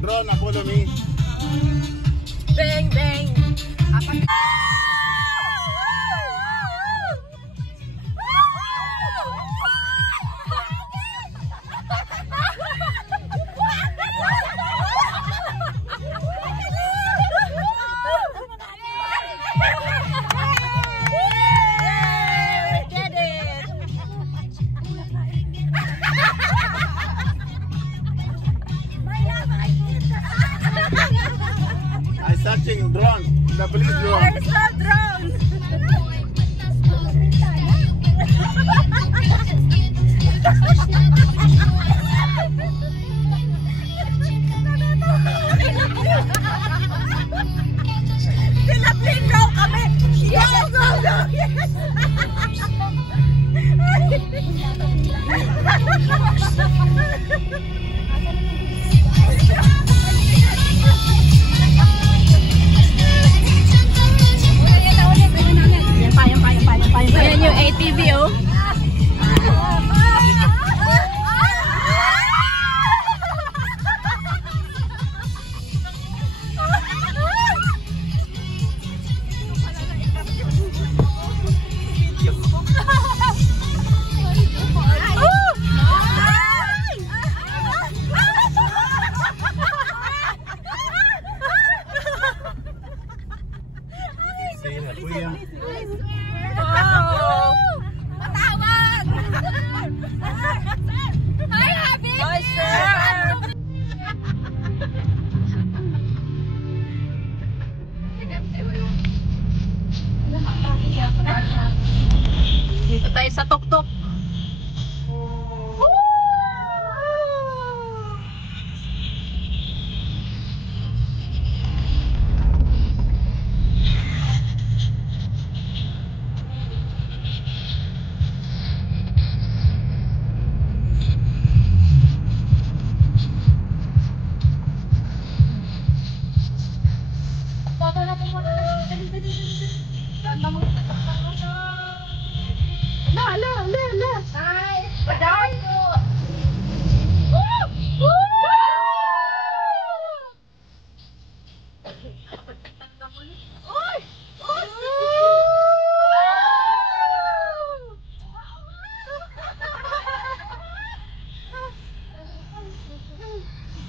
Drone, follow me. Bang, bang. Searching drone, the police drone. Where's the drone? Pinaplane daw kami. Go, go, go. Ayan yung ATV, oh. Dito tayo sa tuktok.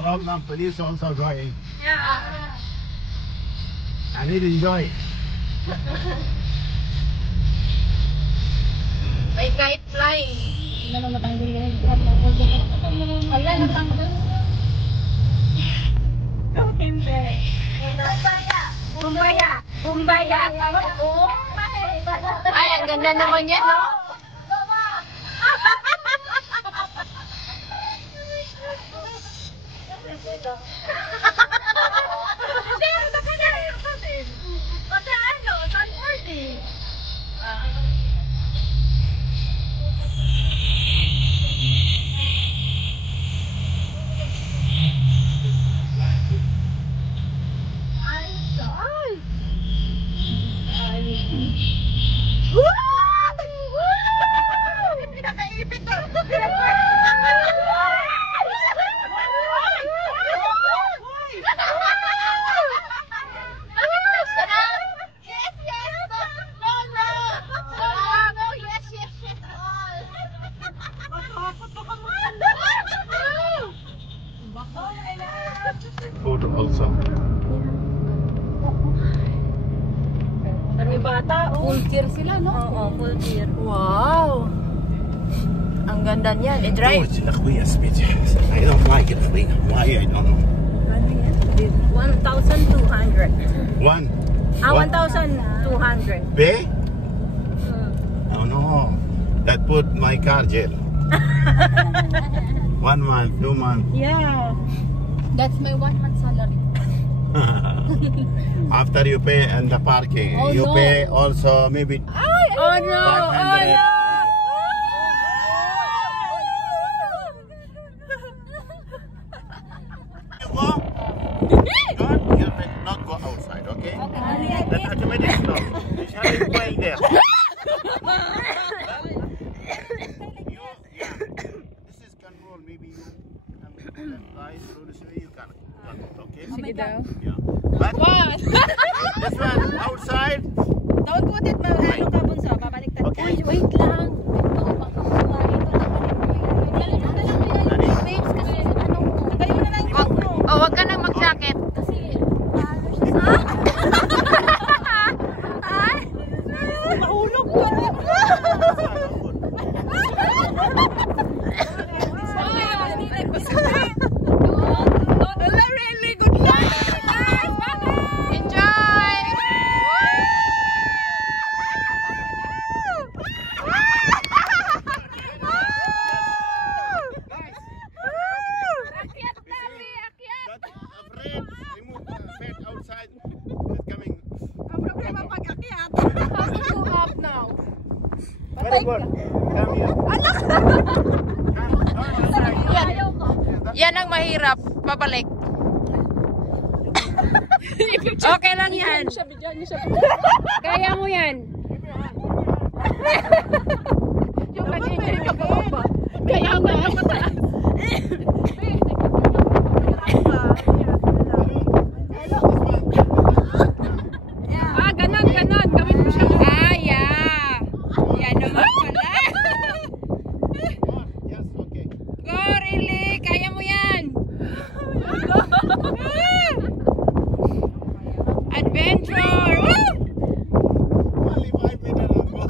Problem, police also going. Yeah. I need to enjoy. May kahit flying. Ano matanggal yun? Wala, natanggal. Hindi. Bumbaya. Bumbaya. Ay, ang ganda naman yan, no? Food also. May bata, Full gear sila, no? Oo, full gear. Wow! Ang ganda niyan. I-drive. Oh, it's الأخوية speech. I don't like it. Why? I don't know. 1,200. One. 1,200. Pay? Oh no. That put my car jail. 1 month, 2 months. Yeah. That's my 1 month salary. After you pay and the parking, Oh, you no. pay also maybe Oh no! 500. You go. Don't, you will not go outside, okay? That automatic stop. You shall be going there. You, yeah. This is control. Maybe you can left through this way. You can, okay? Sige daw. Yeah. But this one outside. Don't put it ma ano ka bunso, babaliktad. Okay. Wait lang. Ito, baka kumain ka na Nani? babes, kasi ano mo. Tayo na lang yung mo. Oh, wag ka nang mag-jacket. Kasi, paano siya Mahulog ka na. Really good luck. Enjoy! Not afraid. Remove the bed outside. It's coming. Ang problema pag-akyat. How to go up now? Very good. Come here. Come outside. Yan ang mahirap. Pabalik. Okay lang yan. Kaya mo yan. Yung nag-enjoy ka pa ba? Kaya nga. Ah, ganon, ganon. Gawin mo siya. Ah, yeah. Yan naman pala. Yes, okay. Go, really. Kaya mo yan. Adventure. Woo! Only 5 meters ago.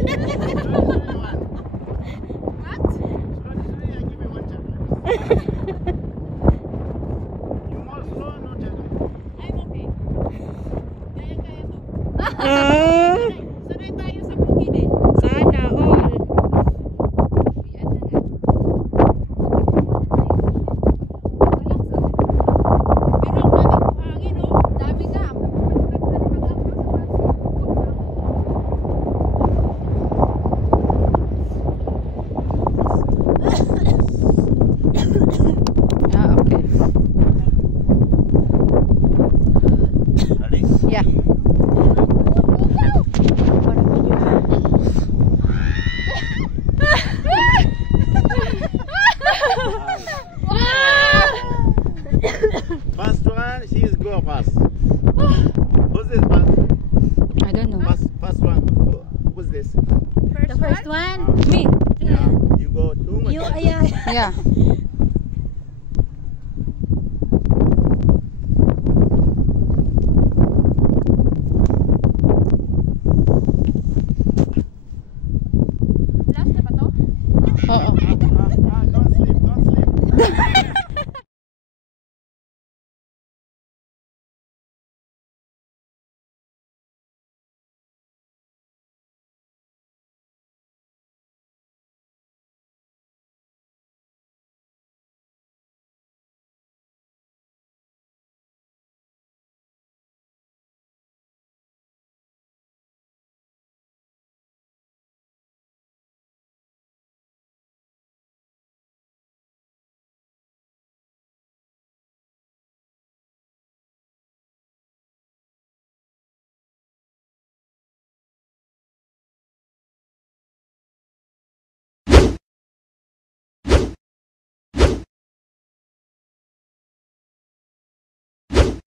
Slowly, I give you one chance. You more slow, no chance. I'm okay. Kaya-kaya to. Ah, Sanay tayo sa bukid eh. sana all. Pero ang daming hangin, oh. Dami nga. Ah, okay. Ready? Yeah. First one, she is go first. Who's this first? I don't know. First one. Who's this? The first one. Me. Yeah. You go too much. Yeah. Last na ba to? Oo.